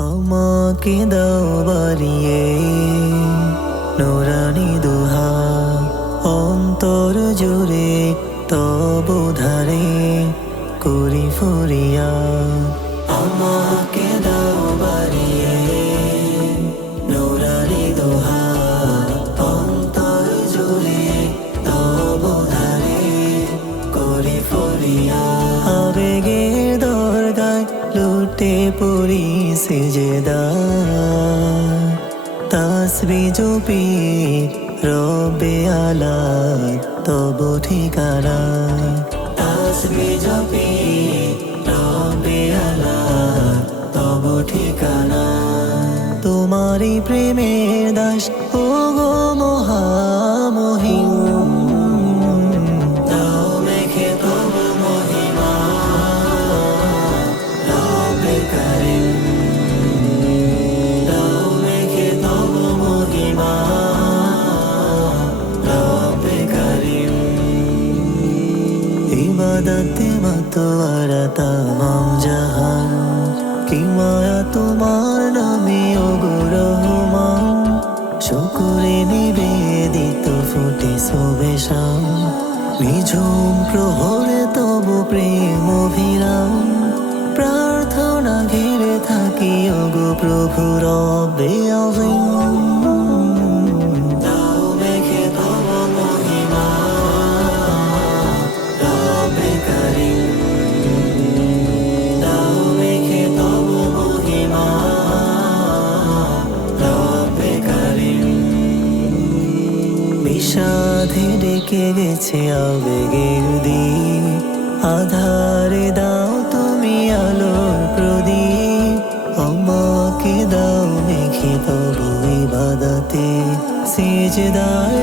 আমাকে দাও বাড়িয়ে নুরানি দুহাত, অন্তর জুড়ে তব ধারে করি ফরিয়াদ। আমাকে দাও বাড়িয়ে নুরানি দুহাত, অন্তর জুড়ে তব ধারে করি ফরিয়াদ। আবেগের দরগায় লুটে পড়ি সিজদায়, তাসবিহ জপি রব্বে আলা তব ঠিকানায়। তাসবিহ জপি রব্বে আলা তব ঠিকানায়। তোমারই প্রেমের দাস ও গো মহামহিম, দাও মেখে তব মহিমা রব্বে কারিম। দাও মেখে তব মহিমা রব্বে কারিম। ইবাদতে মাতোয়ারা তামাম জাহান, কি মায়া তোমার নামে ওগো রহমান। শুকরে নিবেদিত ফুটে শোভে শাম, নিঝুম প্রহরে তব প্রেম অভিরাম। প্রার্থনা ঘিরে থাকি ওগো প্রভু রব্বে আযীম। দাও মেখে তব মহিমা রব্বে কারিম। দাও মেখে তব মহিমা রব্বে কারিম। বিষাদে ডেকে গেছে আবেগের দিক, আধারে দাও তুমি আলোর প্রদীপ। আমাকে দাও মেখে তব ইবাদতে সিজদায়